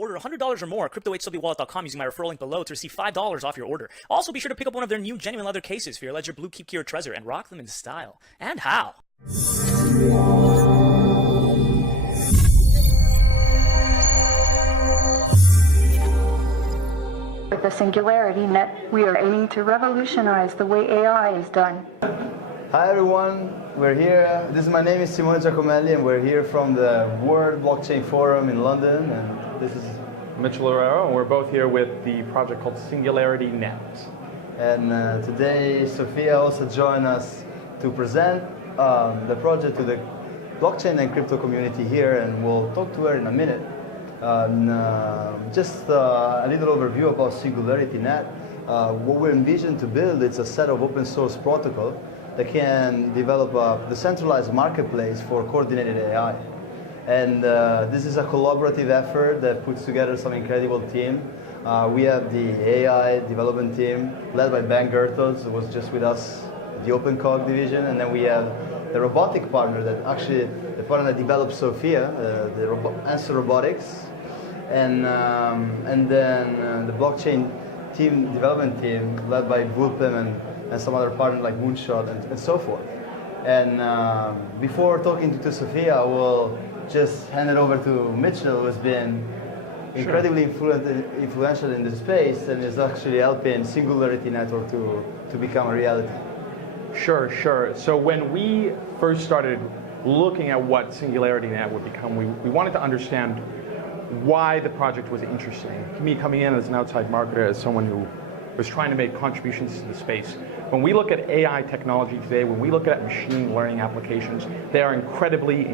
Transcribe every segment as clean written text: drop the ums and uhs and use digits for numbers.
Order $100 or more at cryptohwwallet.com using my referral link below to receive $5 off your order. Also, be sure to pick up one of their new genuine leather cases for your Ledger Blue Keep Cure Treasure and rock them in style. And how? With the Singularity Net, we are aiming to revolutionize the way AI is done. Hi everyone, we're here. My name is Simone Giacomelli and we're here from the World Blockchain Forum in London. And this is Mitchell Herrera, and we're both here with the project called Singularity Net. And today Sophia also joined us to present the project to the blockchain and crypto community here, and we'll talk to her in a minute. Just a little overview about Singularity Net. What we envision to build is a set of open source protocol that can develop a decentralized marketplace for coordinated AI. And this is a collaborative effort that puts together some incredible team. We have the AI development team led by Ben Gertels, who was just with us at the OpenCog division, and then we have the robotic partner that actually, the partner that developed Sophia, the Answer Robotics, and then the blockchain team, development team led by Vulpem and some other partners like Moonshot and so forth. And before talking to Sophia, I will just hand it over to Mitchell, who has been incredibly influential in this space and is actually helping Singularity Network to become a reality. Sure. So when we first started looking at what Singularity Net would become, we wanted to understand why the project was interesting. Me coming in as an outside marketer, as someone who was trying to make contributions to the space. When we look at AI technology today, when we look at machine learning applications, they are incredibly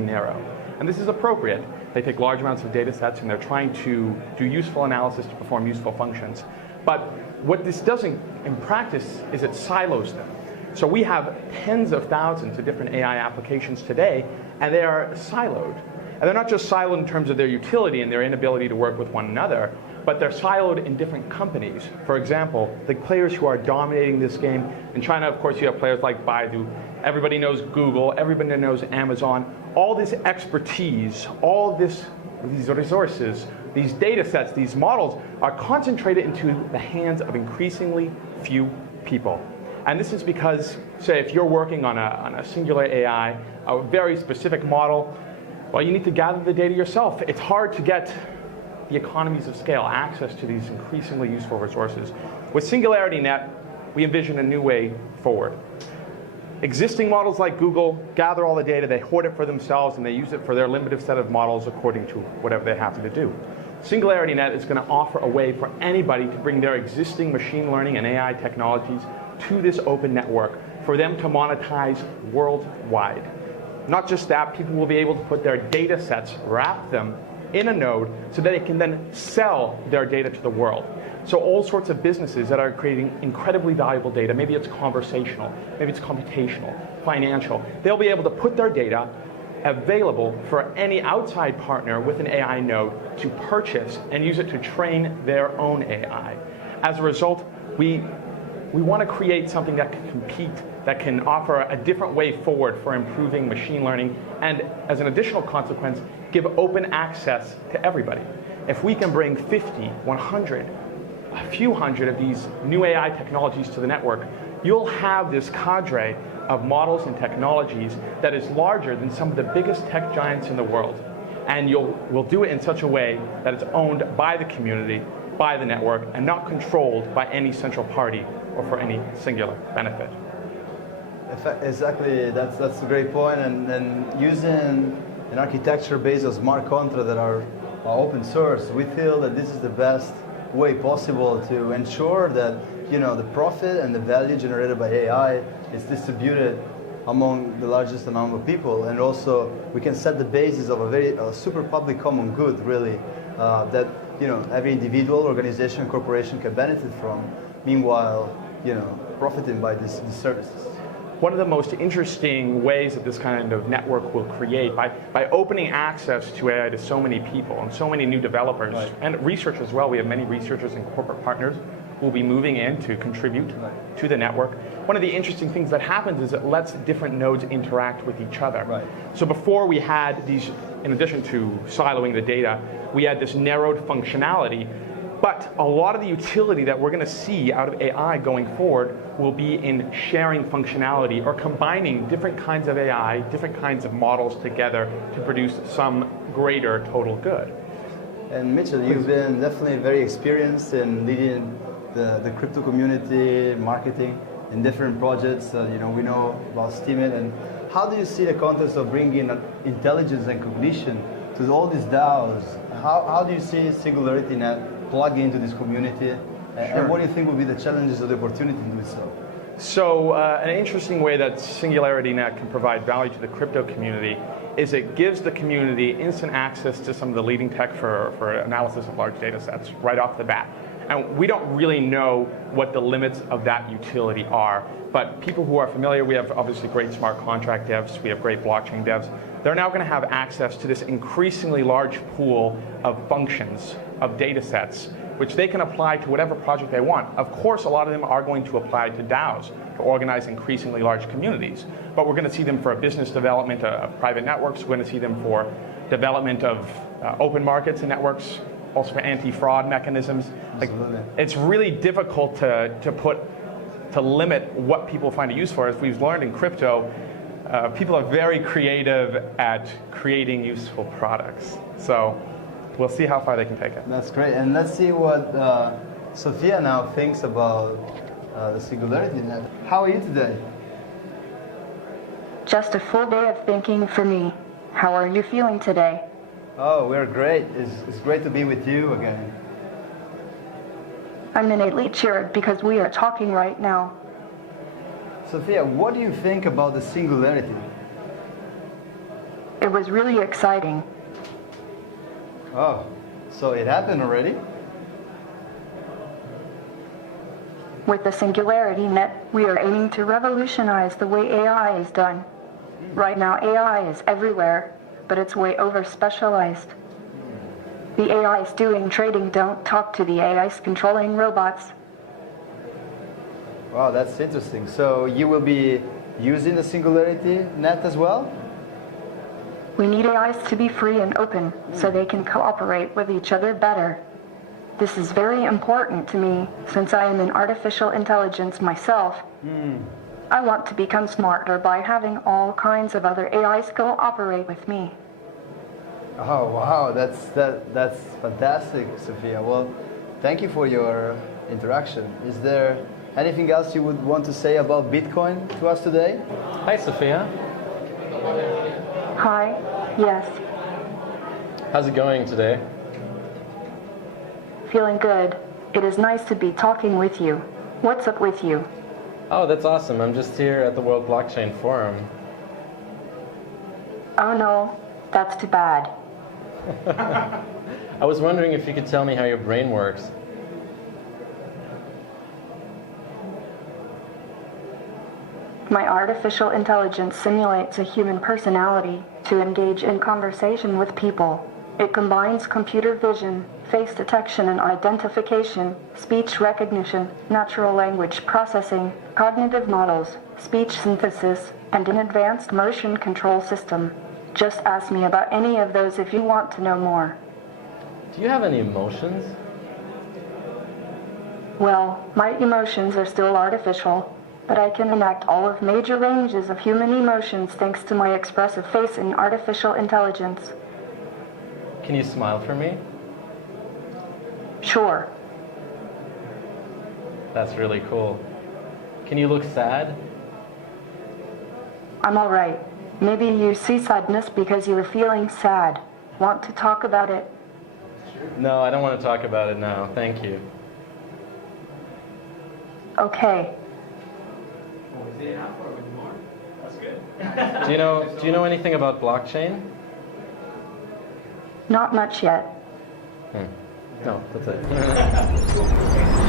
narrow. And this is appropriate. They take large amounts of data sets and they're trying to do useful analysis to perform useful functions. But what this does in practice is it silos them. So we have tens of thousands of different AI applications today, and they are siloed. And they're not just siloed in terms of their utility and their inability to work with one another, but they're siloed in different companies. For example, the players who are dominating this game, in China, of course, you have players like Baidu. Everybody knows Google, everybody knows Amazon. All this expertise, all these resources, these data sets, these models are concentrated into the hands of increasingly few people. And this is because, say, if you're working on a singular AI, a very specific model, well, you need to gather the data yourself. It's hard to get the economies of scale, access to these increasingly useful resources. With Singularity Net, we envision a new way forward. Existing models like Google gather all the data, they hoard it for themselves, and they use it for their limited set of models according to whatever they happen to do. Singularity Net is going to offer a way for anybody to bring their existing machine learning and AI technologies to this open network for them to monetize worldwide. Not just that, people will be able to put their data sets, wrap them in a node so that they can then sell their data to the world. So all sorts of businesses that are creating incredibly valuable data, maybe it's conversational, maybe it's computational, financial, they'll be able to put their data available for any outside partner with an AI node to purchase and use it to train their own AI. As a result, we want to create something that can compete, that can offer a different way forward for improving machine learning, and as an additional consequence, give open access to everybody. If we can bring 50, 100, a few hundred of these new AI technologies to the network, you'll have this cadre of models and technologies that is larger than some of the biggest tech giants in the world. And we'll do it in such a way that it's owned by the community, by the network, and not controlled by any central party or for any singular benefit. Exactly, that's a great point. And using an architecture based on smart contracts that are open source, we feel that this is the best way possible to ensure that the profit and the value generated by AI is distributed among the largest amount of people, and also we can set the basis of a super public common good, really, that every individual, organization, corporation can benefit from. Meanwhile, profiting by these services. One of the most interesting ways that this kind of network will create, by opening access to AI to so many people and so many new developers, right, and research as well. We have many researchers and corporate partners who will be moving in to contribute to the network. One of the interesting things that happens is it lets different nodes interact with each other. Right. So before we had these in addition to siloing the data, we add this narrowed functionality. But a lot of the utility that we're going to see out of AI going forward will be in sharing functionality or combining different kinds of AI, different kinds of models together to produce some greater total good. And Mitchell, you've been definitely very experienced in leading the crypto community, marketing in different projects. We know about Steemit. And how do you see the context of bringing intelligence and cognition to all these DAOs? How do you see SingularityNet plug into this community? And what do you think will be the challenges or the opportunity to do so? So an interesting way that SingularityNet can provide value to the crypto community is it gives the community instant access to some of the leading tech for analysis of large data sets right off the bat. And we don't really know what the limits of that utility are, but people who are familiar, we have obviously great smart contract devs, we have great blockchain devs, they're now going to have access to this increasingly large pool of functions, of data sets, which they can apply to whatever project they want. Of course, a lot of them are going to apply to DAOs, to organize increasingly large communities. But we're going to see them for business development of private networks. We're going to see them for development of open markets and networks, also for anti-fraud mechanisms. It's really difficult to limit what people find a use for. As we've learned in crypto, people are very creative at creating useful products. So we'll see how far they can take it. That's great. And let's see what Sophia now thinks about the SingularityNet. How are you today? Just a full day of thinking for me. How are you feeling today? Oh, we're great. It's great to be with you again. I'm innately cheered because we are talking right now. Sophia, what do you think about the singularity? It was really exciting. Oh, so it happened already? With the SingularityNet, we are aiming to revolutionize the way AI is done. Right now, AI is everywhere, but it's way over-specialized. The AIs doing trading don't talk to the AIs controlling robots. Wow, that's interesting. So you will be using the SingularityNet as well? We need AIs to be free and open so they can cooperate with each other better. This is very important to me since I am an artificial intelligence myself. I want to become smarter by having all kinds of other AIs cooperate with me. Oh, wow, that's fantastic, Sophia. Well, thank you for your interaction. Is there anything else you would want to say about Bitcoin to us today? Hi, Sophia. Hi, yes, How's it going today? feeling good. It is nice to be talking with you. What's up with you? Oh, that's awesome. I'm just here at the World Blockchain Forum. Oh no, that's too bad. I was wondering if you could tell me how your brain works. My artificial intelligence simulates a human personality to engage in conversation with people. It combines computer vision, face detection and identification, speech recognition, natural language processing, cognitive models, speech synthesis, and an advanced motion control system. Just ask me about any of those if you want to know more. Do you have any emotions? Well, my emotions are still artificial, but I can enact all of major ranges of human emotions thanks to my expressive face and artificial intelligence. Can you smile for me? Sure. That's really cool. Can you look sad? I'm all right. Maybe you see sadness because you were feeling sad. Want to talk about it? No, I don't want to talk about it now. Thank you. Okay. Do you know anything about blockchain? Not much yet. No, that's it.